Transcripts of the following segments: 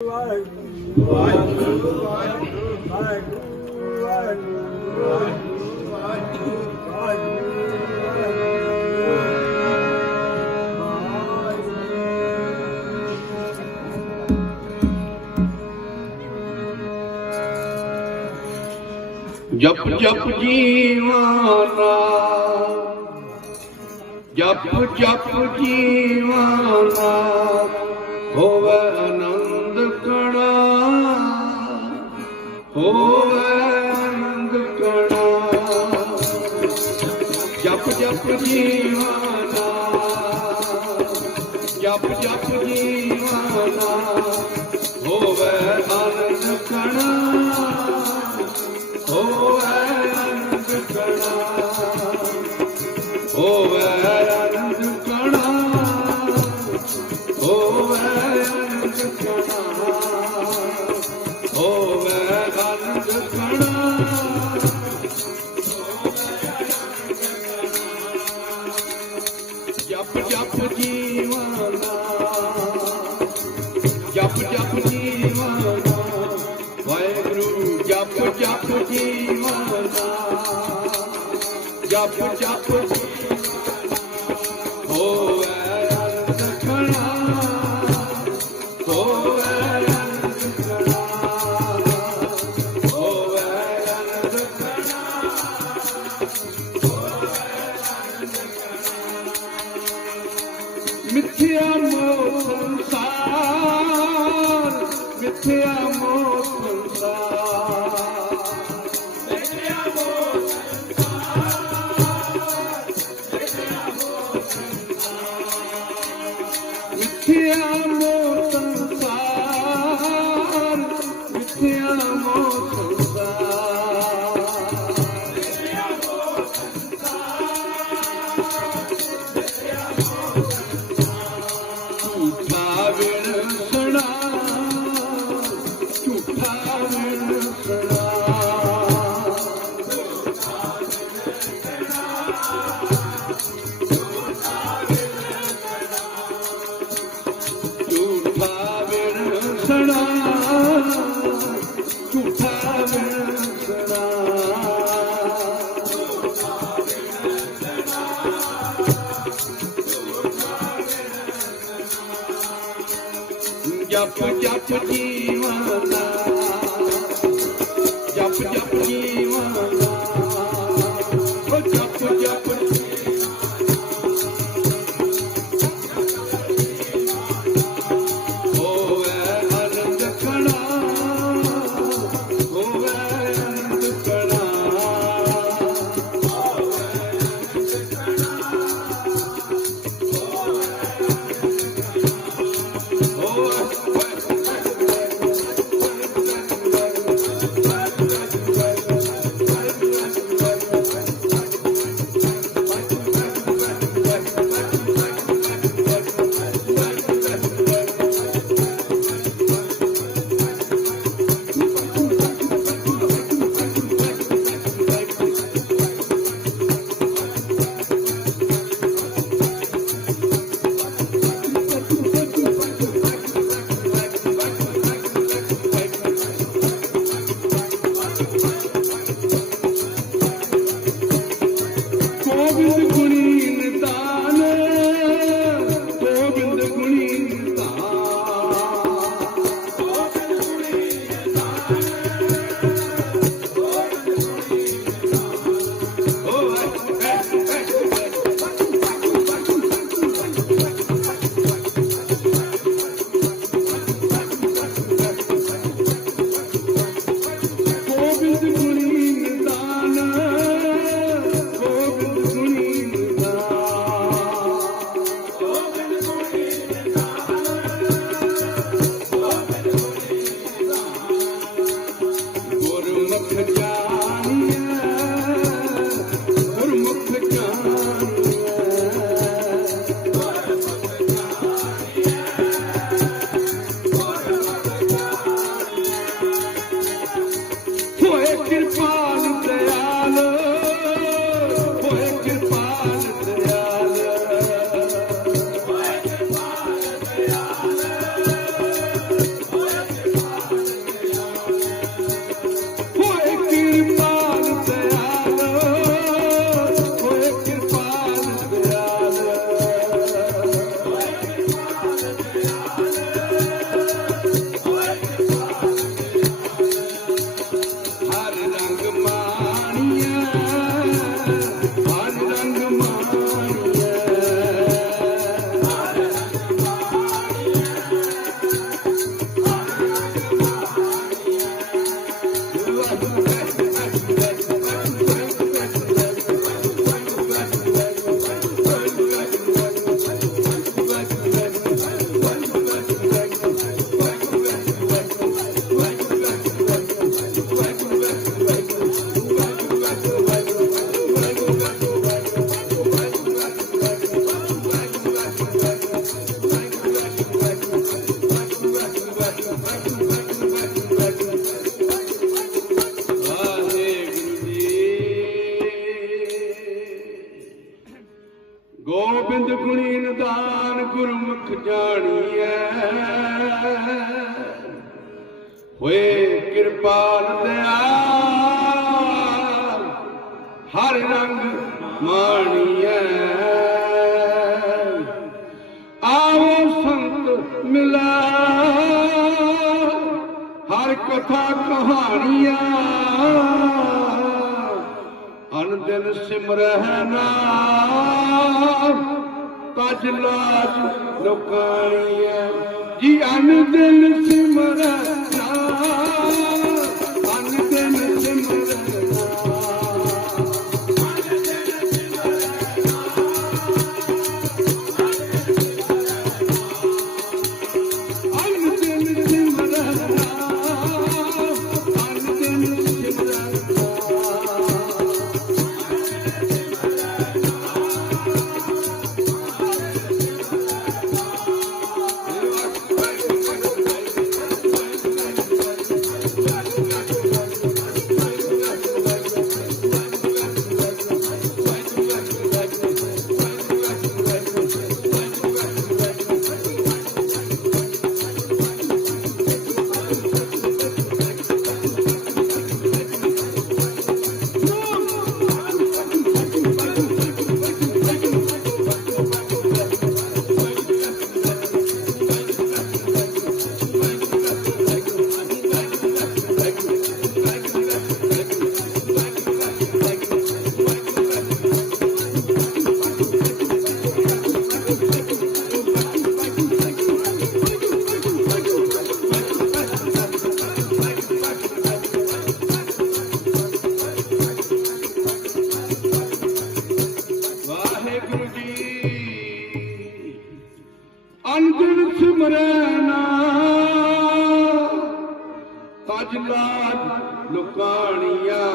ਵਾਹਿਗੁਰੂ ਵਾਹਿਗੁਰੂ ਵਾਹਿਗੁਰੂ ਵਾਹਿਗੁਰੂ ਜਪ ਜਪ ਜੀਵਾਨਾ ਜਪ ਜਪ ਜੀਵਾਨਾ ਹੋਵੇ ਆਨੰਦ ਹੋਵੇ ਆਨੰਦ ਕਣਾ। ਜਪ ਜਪ ਜੀਵਾਨਾ। ਜਪ ਜਪ ਜੀਵਾਨਾ। ਹੋਵੇ ਆਨੰਦ ਕਣਾ। ਜਪ ਜੀਵਨਾ ਜਪ ਜਪ ਹੋਵੇ ਮਿੱਥਿਆ ਮੋਹ ਸੰਸਾਰ। ਮਿੱਥਿਆ ਮੋਹ ਸੰਸਾਰ। ਗੋਬਿੰਦ ਗੁਣੀ ਨਿਦਾਨ ਗੁਰਮੁਖ ਜਾਣੀਐ। ਹੋਏ ਕਿਰਪਾਲ ਦਿਆਲ, ਹਰ ਰੰਗ ਮਾਣੀਐ। ਆਵੋ ਸੰਤ ਮਿਲਾ ਹਰ ਕਥਾ ਕਹਾਣੀਆਂ। ਦਿਨ ਸਿਮਰਹਿ ਨਾਮ ਤਜ ਲਾਜ ਲੋਕਾਣੀਆਂ ਜੀ ਅਨ ਦਿਨ ਸਿਮਰਹਿ ਨਾਮ ਅੰਜਨ ਸਿਮਰਨਾ ਤਜ ਲਾਜ ਲੁਕਾਣੀਆਂ।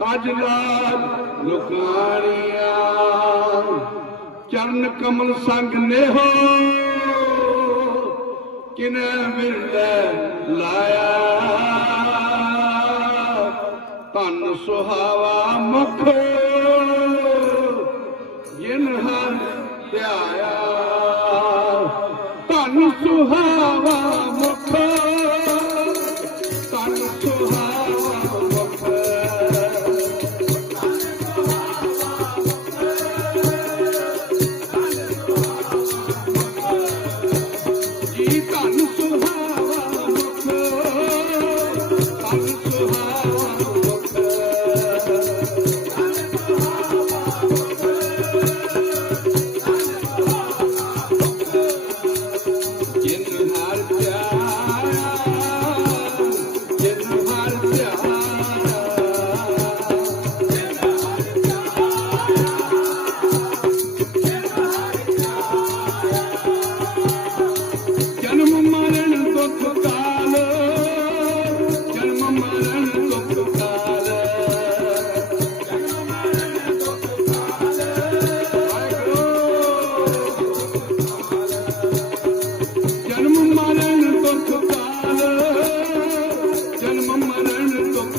ਤਜ ਲਾਜ ਲੁਕਾਣੀਆਂ। ਚਰਨ ਕਮਲ ਸੰਗ ਨੇਹੋ, ਕਿਨੇ ਮਿਲਦਾ ਲਾਇਆ। ਧਨ ਸੁਹਾਵਾ ਮੁਖ।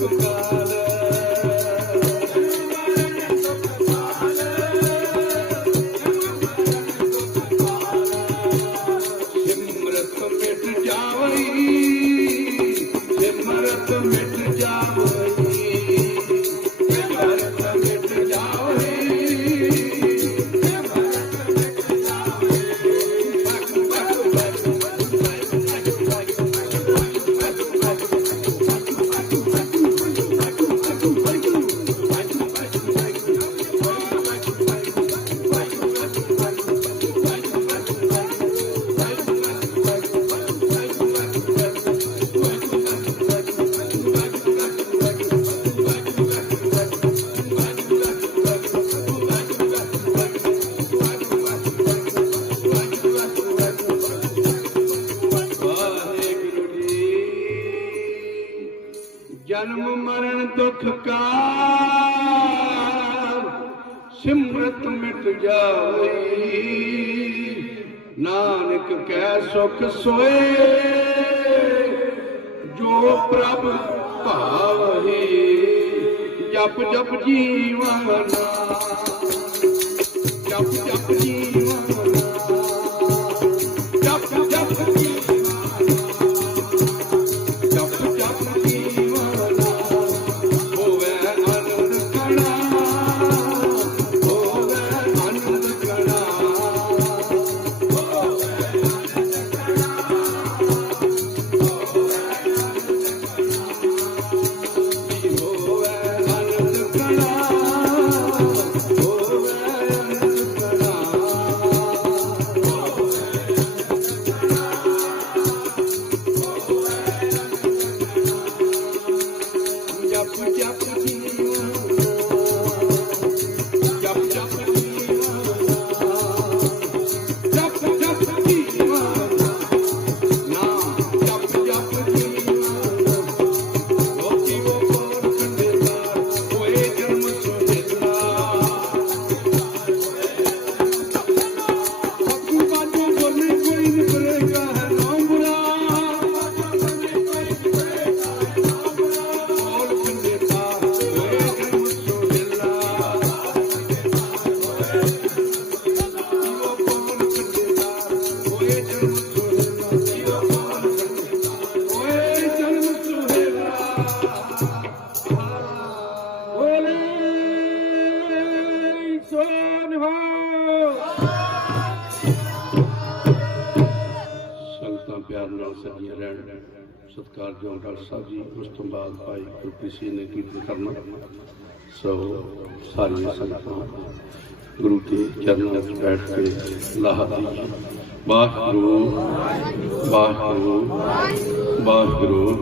दुर्गा ਮਰਨ ਸਿਮਰਤ ਮਿਟ ਜਾਵੇ ਨਾਨਕ ਕੈ ਸੁਖ ਸੋਏ, ਜੋ ਪ੍ਰਭ ਭਾਵਹਿ, ਜਪ ਜਪ ਜੀਵਨ ਜਪ ਜਪ ਜਪ ਪਿਆਰ ਨਾਲ ਸਜੀਆਂ ਰਹਿਣ ਡਾਕਟਰ ਸਾਹਿਬ ਜੀ, ਉਸ ਤੋਂ ਬਾਅਦ ਭਾਈ ਗੁਰਪ੍ਰੀਤ ਸਿੰਘ ਨੇ ਕੀਰਤਨ ਕਰਨਾ। ਸੋ ਸਾਰੀਆਂ ਸੰਗਤਾਂ ਗੁਰੂ ਕੇ ਚਰਨਾਂ ਵਿੱਚ ਬੈਠ ਕੇ ਲਾਹਾ ਵਾਹਿਗੁਰੂ ਵਾਹਿਗੁਰੂ ਵਾਹਿਗੁਰੂ।